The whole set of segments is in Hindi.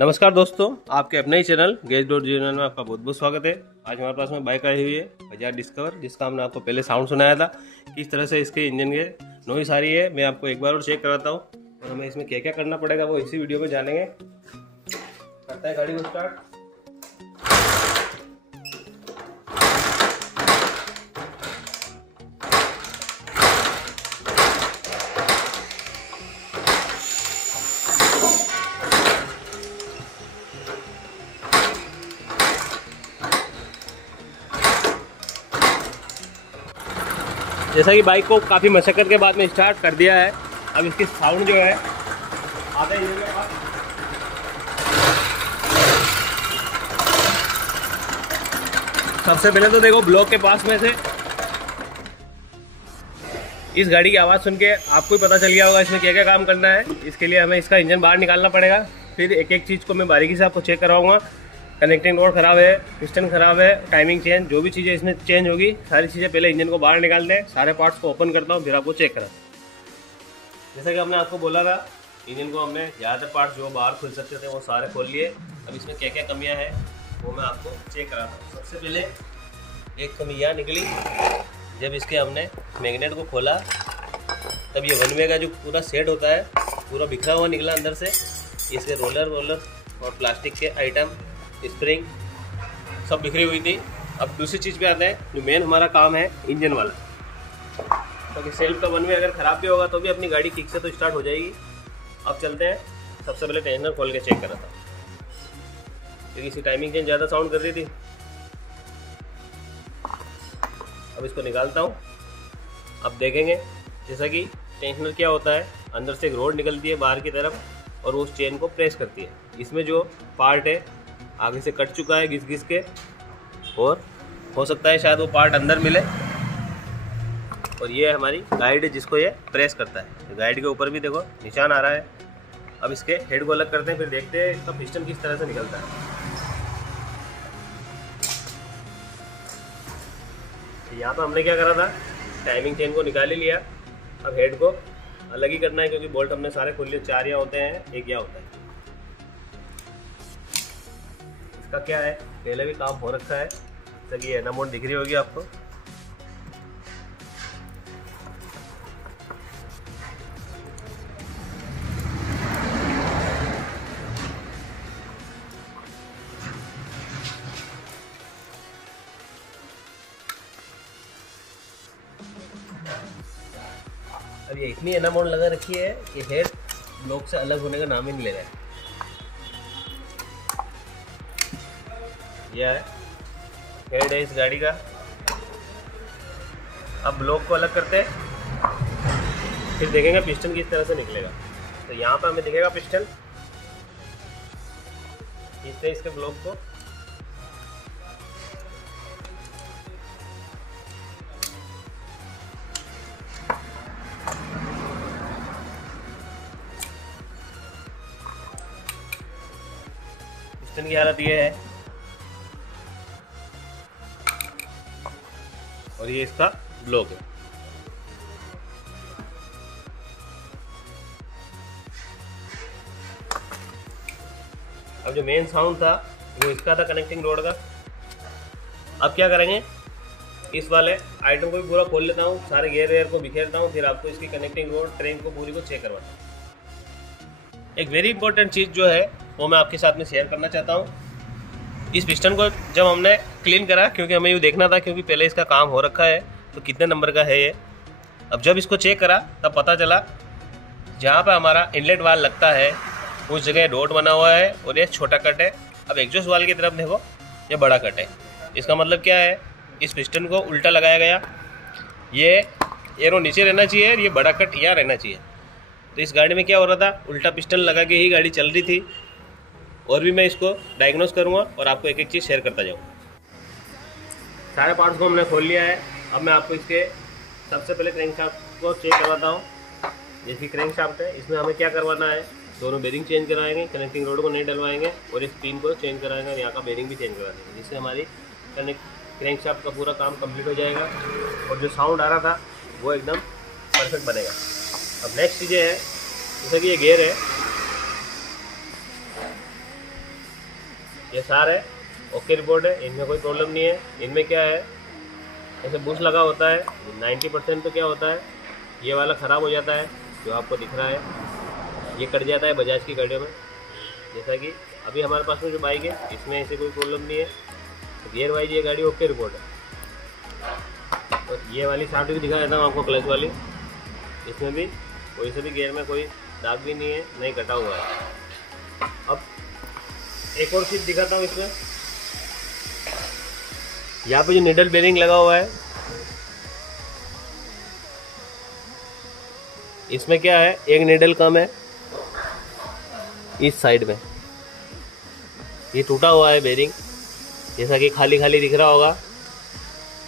नमस्कार दोस्तों, आपके अपने ही चैनल गेज.gn में आपका बहुत बहुत स्वागत है। आज हमारे पास में बाइक आई हुई है बजाज डिस्कवर, जिसका हमने आपको पहले साउंड सुनाया था। किस तरह से इसके इंजन के नॉइस आ रही है मैं आपको एक बार और चेक कराता हूँ, और हमें इसमें क्या क्या करना पड़ेगा वो इसी वीडियो में जानेंगे। करता है गाड़ी को स्टार्ट। जैसा कि बाइक को काफ़ी मशक्कत के बाद में स्टार्ट कर दिया है, अब इसकी साउंड जो है आता है ये पास। सबसे पहले तो देखो ब्लॉक के पास में से इस गाड़ी की आवाज़ सुन के आपको ही पता चल गया होगा इसमें क्या क्या काम करना है। इसके लिए हमें इसका इंजन बाहर निकालना पड़ेगा, फिर एक एक चीज़ को मैं बारीकी से आपको चेक करवाऊंगा। कनेक्टिंग रोड खराब है, पिस्टन खराब है, टाइमिंग चेंज, जो भी चीज़ें इसमें चेंज होगी सारी चीज़ें पहले इंजन को बाहर निकालते हैं, सारे पार्ट्स को ओपन करता हूँ, फिर आपको चेक करा। जैसा कि हमने आपको बोला था, इंजन को हमने ज़्यादातर पार्ट्स जो बाहर खुल सकते थे वो सारे खोल लिए। अब इसमें क्या क्या कमियाँ हैं वो मैं आपको चेक कराता हूँ। सबसे पहले एक कमी यह निकली, जब इसके हमने मैग्नेट को खोला तब ये वन वे का जो पूरा सेट होता है पूरा बिखरा हुआ निकला अंदर से। इसके रोलर और प्लास्टिक के आइटम, स्प्रिंग सब बिखरी हुई थी। अब दूसरी चीज़ पे आते हैं जो मेन हमारा काम है इंजन वाला, क्योंकि सेल्फ का वन वे अगर ख़राब भी होगा तो भी अपनी गाड़ी किक से तो स्टार्ट हो जाएगी। अब चलते हैं, सबसे पहले टेंशनर खोल के चेक करा था, क्योंकि इसी टाइमिंग चेंज ज़्यादा साउंड कर रही थी। अब इसको निकालता हूँ। अब देखेंगे जैसा कि टेंशनर क्या होता है, अंदर से एक रोड निकलती है बाहर की तरफ और वो उस चेन को प्रेस करती है। इसमें जो पार्ट है आगे से कट चुका है घिस घिस के, और हो सकता है शायद वो पार्ट अंदर मिले। और ये हमारी गाइड है जिसको ये प्रेस करता है। तो गाइड के ऊपर भी देखो निशान आ रहा है। अब इसके हेड को अलग करते हैं, फिर देखते हैं इसका पिस्टन किस तरह से निकलता है। यहाँ पर हमने क्या करा था, टाइमिंग चेन को निकाल ही लिया। अब हेड को अलग ही करना है, क्योंकि बोल्ट हमने सारे खोल लिए। 4 यहाँ होते हैं, एक यहाँ होता है। इसका क्या है, पहले भी काम हो रखा है, जैसा कि एना मोड दिख रही होगी आपको। अब ये इतनी एना मोड लगा रखी है कि हेड ब्लॉक से अलग होने का नाम ही नहीं ले रहा है। यह है हेड है इस गाड़ी का। अब ब्लॉक को अलग करते हैं, फिर देखेंगे पिस्टन किस तरह से निकलेगा। तो यहाँ पर हमें दिखेगा पिस्टन, खींचते हैं इसके ब्लॉक को। पिस्टन की हालत ये है, और ये इसका ब्लॉक है। अब जो मेन साउंड था वो इसका था, कनेक्टिंग रोड का। अब क्या करेंगे, इस वाले आइटम को भी पूरा खोल लेता हूँ, सारे गियर वेयर को बिखेरता हूँ, फिर आपको इसकी कनेक्टिंग रोड ट्रेन को पूरी को चेक करवाता हूँ। एक वेरी इंपॉर्टेंट चीज़ जो है वो मैं आपके साथ में शेयर करना चाहता हूँ। इस पिस्टन को जब हमने क्लीन करा, क्योंकि हमें ये देखना था, क्योंकि पहले इसका काम हो रखा है तो कितने नंबर का है ये। अब जब इसको चेक करा तब पता चला जहाँ पर हमारा इनलेट वाल लगता है उस जगह डॉट बना हुआ है और ये छोटा कट है। अब एग्जॉस्ट वाल की तरफ देखो, ये बड़ा कट है। इसका मतलब क्या है, इस पिस्टन को उल्टा लगाया गया, ये एरो नीचे रहना चाहिए, ये बड़ा कट यहाँ रहना चाहिए। तो इस गाड़ी में क्या हो रहा था, उल्टा पिस्टन लगा के ही गाड़ी चल रही थी। और भी मैं इसको डायग्नोस करूँगा और आपको एक एक चीज़ शेयर करता जाऊँ। सारे पार्ट्स को हमने खोल लिया है। अब मैं आपको इसके सबसे पहले क्रैंक शाफ्ट को चेक करवाता हूँ। जैसे क्रैंक शाफ्ट है, इसमें हमें क्या करवाना है, दोनों बेरिंग चेंज कराएंगे, कनेक्टिंग रोड को नहीं डलवाएंगे, और इस पिन को चेंज कराएंगे, यहाँ का बेरिंग भी चेंज करा देंगे, जिससे हमारी क्रैंक शाफ्ट का पूरा काम कंप्लीट हो जाएगा। और जो साउंड आ रहा था वो एकदम परफेक्ट बनेगा। अब नेक्स्ट चीज़ें है, जैसे कि ये गियर है, ये सारे ओके रिपोर्ट है, इनमें कोई प्रॉब्लम नहीं है। इनमें क्या है, ऐसे बुश लगा होता है 90% तो क्या होता है, ये वाला ख़राब हो जाता है जो आपको दिख रहा है, ये कट जाता है बजाज की गाड़ियों में। जैसा कि अभी हमारे पास में जो बाइक है इसमें ऐसे कोई प्रॉब्लम नहीं है, गियर वाइज ये गाड़ी ओके रिपोर्ट है। और ये वाली शाफ्ट भी दिखा देता हूँ आपको, क्लच वाली, इसमें भी कोई से भी गियर में कोई दाग भी नहीं है, नहीं कटा हुआ है। अब एक और चीज़ दिखाता हूँ इसमें, यहाँ पे जो निडल बेरिंग लगा हुआ है इसमें क्या है, एक निडल कम है इस साइड में, ये टूटा हुआ है बेरिंग, जैसा कि खाली खाली दिख रहा होगा,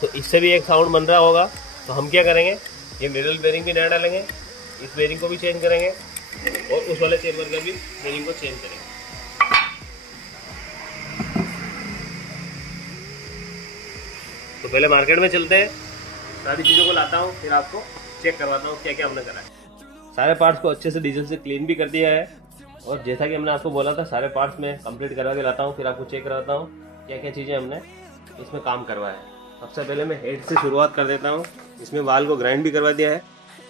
तो इससे भी एक साउंड बन रहा होगा। तो हम क्या करेंगे, ये निडल बेरिंग भी नया डालेंगे, इस बेरिंग को भी चेंज करेंगे और उस वाले चेम्बर का भी बेरिंग को चेंज करेंगे। तो पहले मार्केट में चलते हैं, सारी चीज़ों को लाता हूँ, फिर आपको चेक करवाता हूँ क्या क्या हमने करा है। सारे पार्ट्स को अच्छे से डीजल से क्लीन भी कर दिया है, और जैसा कि हमने आपको बोला था सारे पार्ट्स में कंप्लीट करवा के लाता हूँ, फिर आपको चेक करवाता हूँ क्या क्या चीज़ें हमने इसमें काम करवाया है। सबसे पहले मैं हेड से शुरुआत कर देता हूँ। इसमें वाल को ग्राइंड भी करवा दिया है,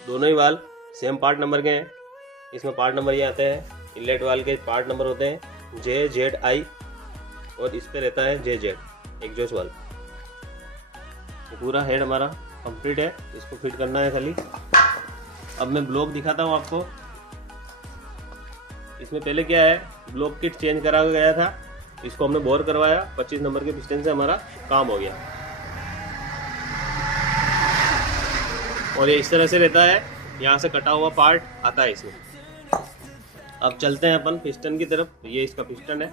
दोनों ही वाल सेम पार्ट नंबर के हैं। इसमें पार्ट नंबर ये आते हैं, इनलेट वाल के पार्ट नंबर होते हैं JZI, और इस पर रहता है JZ एग्जॉस्ट वाल। पूरा हेड हमारा कंप्लीट है, इसको फिट करना है खाली। अब मैं ब्लॉक दिखाता हूँ आपको। इसमें पहले क्या है, ब्लॉक किट चेंज करा गया था, इसको हमने बोर करवाया, 25 नंबर के पिस्टन से हमारा काम हो गया। और ये इस तरह से रहता है, यहाँ से कटा हुआ पार्ट आता है इसमें। अब चलते हैं अपन पिस्टन की तरफ। ये इसका पिस्टन है,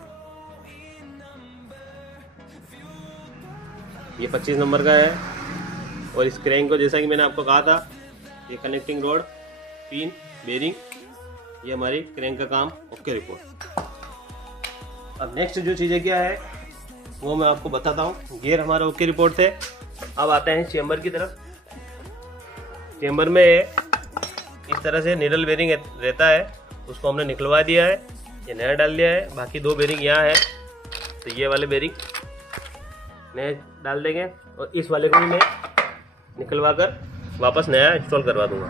ये 25 नंबर का है। और इस क्रैंक को जैसा कि मैंने आपको कहा था, ये कनेक्टिंग रोड, पिन, बेरिंग, ये हमारी क्रैंक का काम ओके रिपोर्ट। अब नेक्स्ट जो चीज़ें क्या है वो मैं आपको बताता हूँ। गियर हमारा ओके रिपोर्ट थे। अब आते हैं चेम्बर की तरफ। चेम्बर में इस तरह से निडल बेरिंग रहता है, उसको हमने निकलवा दिया है, ये नया डाल दिया है। बाकी दो बेरिंग यहाँ है, तो ये वाले बेरिंग नए डाल देंगे, और इस वाले को भी मैं निकलवा कर वापस नया इंस्टॉल करवा दूंगा।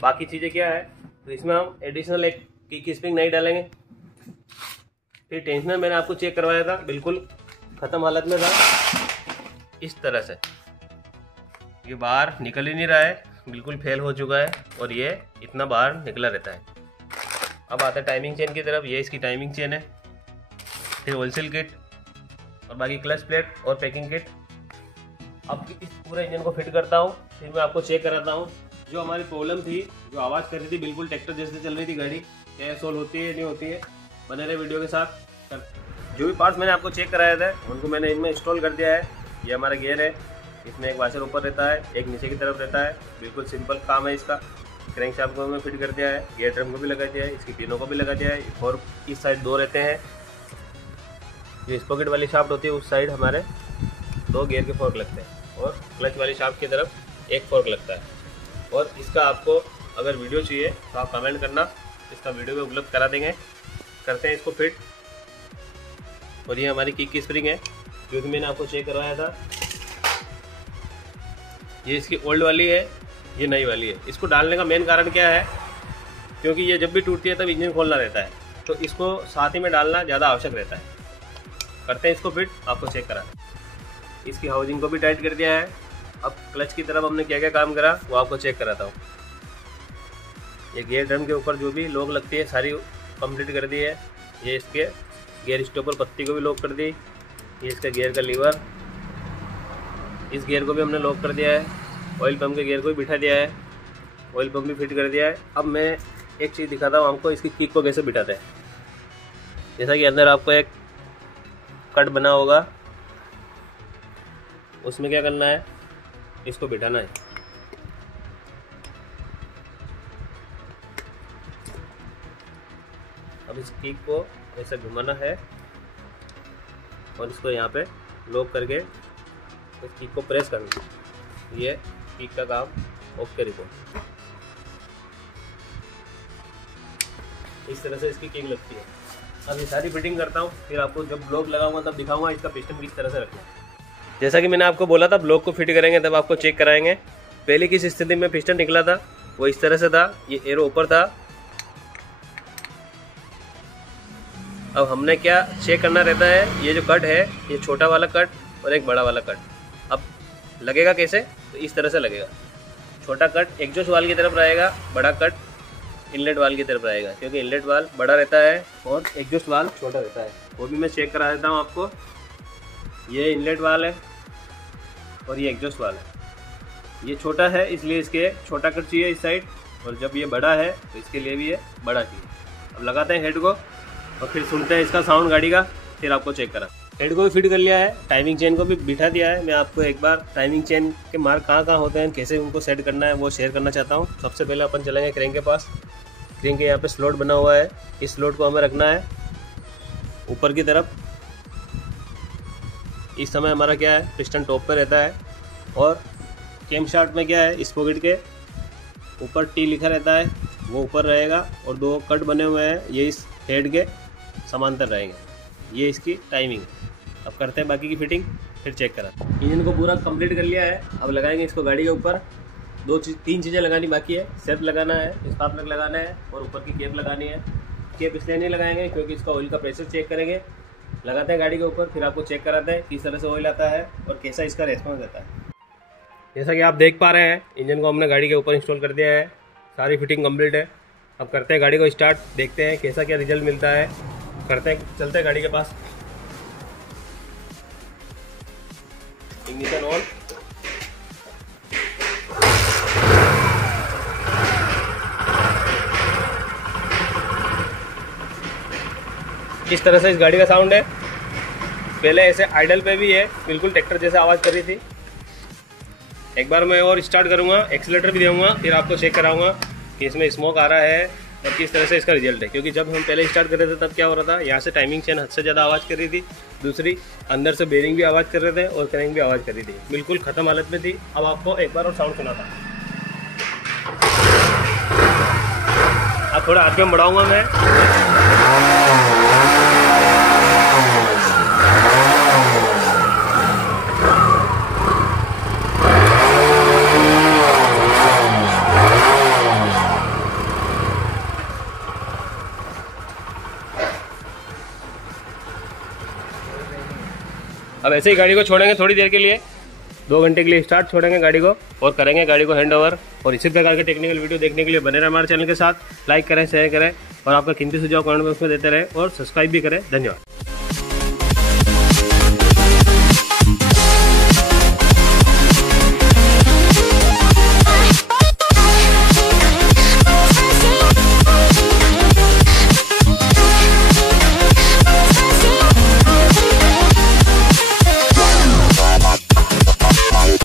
बाकी चीज़ें क्या है, तो इसमें हम एडिशनल एक की स्प्रिंग नहीं डालेंगे। फिर टेंशनर मैंने आपको चेक करवाया था, बिल्कुल ख़त्म हालत में था। इस तरह से ये बाहर निकल ही नहीं रहा है, बिल्कुल फेल हो चुका है, और ये इतना बाहर निकला रहता है। अब आता है टाइमिंग चेन की तरफ। ये इसकी टाइमिंग चेन है, फिर होलसेल किट, और बाकी क्लच प्लेट और पैकिंग किट। अब इस पूरे इंजन को फिट करता हूँ, फिर मैं आपको चेक कराता हूँ। जो हमारी प्रॉब्लम थी, जो आवाज़ कर रही थी, बिल्कुल ट्रैक्टर जैसे चल रही थी गाड़ी, क्या सोल्व होती है नहीं होती है, बने रहे वीडियो के साथ। जो भी पार्ट्स मैंने आपको चेक कराया था उनको मैंने इनमें इंस्टॉल कर दिया है। ये हमारा गियर है, इसमें एक वाशर ऊपर रहता है, एक नीचे की तरफ रहता है, बिल्कुल सिंपल काम है इसका। क्रैंक शाफ्ट को मैंने फिट कर दिया है, गियर ड्रम को भी लगा दिया है, इसकी पिनों को भी लगा दिया है। और इस साइड दो रहते हैं, जो स्पॉकेट वाली शाफ्ट होती है उस साइड हमारे दो गियर के फोर्क लगते हैं, और क्लच वाली शाफ्ट की तरफ एक फोर्क लगता है। और इसका आपको अगर वीडियो चाहिए तो आप कमेंट करना, इसका वीडियो भी उपलब्ध करा देंगे। करते हैं इसको फिट। और ये हमारी किक की स्प्रिंग है, जो कि मैंने आपको चेक करवाया था। ये इसकी ओल्ड वाली है, ये नई वाली है। इसको डालने का मेन कारण क्या है, क्योंकि ये जब भी टूटती है तब इंजन खोलना रहता है, तो इसको साथ ही में डालना ज़्यादा आवश्यक रहता है। करते हैं इसको फिट, आपको चेक करा। इसकी हाउसिंग को भी टाइट कर दिया है। अब क्लच की तरफ हमने क्या क्या काम करा वो आपको चेक कराता हूँ। ये गियर ड्रम के ऊपर जो भी लॉक लगती है सारी कंप्लीट कर दी है। ये इसके गियर स्टॉपर पत्ती को भी लॉक कर दी। ये इसका गियर का लीवर, इस गियर को भी हमने लॉक कर दिया है। ऑयल पम्प के गियर को भी बिठा दिया है, ऑयल पम्प भी फिट कर दिया है। अब मैं एक चीज़ दिखाता हूँ आपको, इसकी किक को कैसे बिठाते हैं। जैसा कि अंदर आपको एक कट बना होगा, उसमें क्या करना है, इसको बिठाना है। अब इस किक को ऐसे घुमाना है, और इसको यहाँ पे लॉक करके इस किक को प्रेस करना है। ये किक का काम ओके रिपोर्ट। इस तरह से इसकी किक लगती है। अब ये सारी फिटिंग करता हूँ, फिर आपको जब ब्लॉक लगाऊंगा तब दिखाऊंगा इसका पिस्टन किस तरह से रखना है। जैसा कि मैंने आपको बोला था ब्लॉक को फिट करेंगे तब आपको चेक कराएंगे। पहले किस स्थिति में पिस्टन निकला था वो इस तरह से था, ये एरो ऊपर था। अब हमने क्या चेक करना रहता है, ये जो कट है ये छोटा वाला कट और एक बड़ा वाला कट। अब लगेगा कैसे, तो इस तरह से लगेगा। छोटा कट एग्जॉस्ट वाल की तरफ रहेगा, बड़ा कट इनलेट वाल की तरफ रहेगा, क्योंकि इनलेट वाल बड़ा रहता है और एग्जॉस्ट वाल छोटा रहता है। वो भी मैं चेक करा देता हूँ आपको। ये इनलेट वाल है और ये एग्जॉस्ट वाल है। ये छोटा है इसलिए इसके छोटा कट चाहिए इस साइड, और जब ये बड़ा है तो इसके लिए भी ये बड़ा चाहिए। अब लगाते हैं हेड को और फिर सुनते हैं इसका साउंड गाड़ी का, फिर आपको चेक करा। हेड को भी फिट कर लिया है, टाइमिंग चेन को भी बिठा दिया है। मैं आपको एक बार टाइमिंग चेन के मार्क कहाँ कहाँ होते हैं, कैसे उनको सेट करना है वो शेयर करना चाहता हूँ। सबसे पहले अपन चलेंगे क्रेंक के पास। क्रेंक के यहाँ पे स्लॉट बना हुआ है, इस स्लॉट को हमें रखना है ऊपर की तरफ। इस समय हमारा क्या है, पिस्टन टॉप पे रहता है और कैम शाफ्ट में क्या है, इस पॉकेट के ऊपर टी लिखा रहता है, वो ऊपर रहेगा और दो कट बने हुए हैं, ये इस हेड के समांतर रहेंगे। ये इसकी टाइमिंग। अब करते हैं बाकी की फिटिंग, फिर चेक करा। इंजन को पूरा कंप्लीट कर लिया है, अब लगाएंगे इसको गाड़ी के ऊपर। तीन चीज़ें लगानी बाकी है। सेल्फ लगाना है, स्पार्क प्लग लगाना है और ऊपर की केप लगानी है। केप इसलिए नहीं लगाएंगे क्योंकि इसका ऑयल का प्रेशर चेक करेंगे। लगाते हैं गाड़ी के ऊपर, फिर आपको चेक कराते हैं किस तरह से ऑयल आता है और कैसा इसका रेस्पॉन्स देता है। जैसा कि आप देख पा रहे हैं, इंजन को हमने गाड़ी के ऊपर इंस्टॉल कर दिया है, सारी फिटिंग कंप्लीट है। अब करते हैं गाड़ी को स्टार्ट, देखते हैं कैसा क्या रिजल्ट मिलता है। करते हैं, चलते हैं गाड़ी के पास। Ignition on. इस तरह से इस गाड़ी का साउंड है। पहले ऐसे आइडल पे भी है, बिल्कुल ट्रैक्टर जैसे आवाज़ कर रही थी। एक बार मैं और स्टार्ट करूँगा, एक्सीलेटर भी दूंगा, फिर आपको चेक कराऊंगा कि इसमें स्मोक आ रहा है और किस तरह से इसका रिजल्ट है। क्योंकि जब हम पहले स्टार्ट कर रहे थे तब क्या हो रहा था, यहाँ से टाइमिंग चेन हद से ज़्यादा आवाज़ कर रही थी, दूसरी अंदर से बेरिंग भी आवाज़ कर रहे थे और क्रैंक भी आवाज़ कर रही थी, बिल्कुल ख़त्म हालत में थी। अब आपको एक बार और साउंड सुना था। अब थोड़ा आरपीएम बढ़ाऊंगा मैं। अब ऐसे ही गाड़ी को छोड़ेंगे थोड़ी देर के लिए, 2 घंटे के लिए स्टार्ट छोड़ेंगे गाड़ी को और करेंगे गाड़ी को हैंड ओवर। और इसी प्रकार के टेक्निकल वीडियो देखने के लिए बने रहे हमारे चैनल के साथ। लाइक करें, शेयर करें और आपका कीमती सुझाव कमेंट बॉक्स में देते रहे और सब्सक्राइब भी करें। धन्यवाद।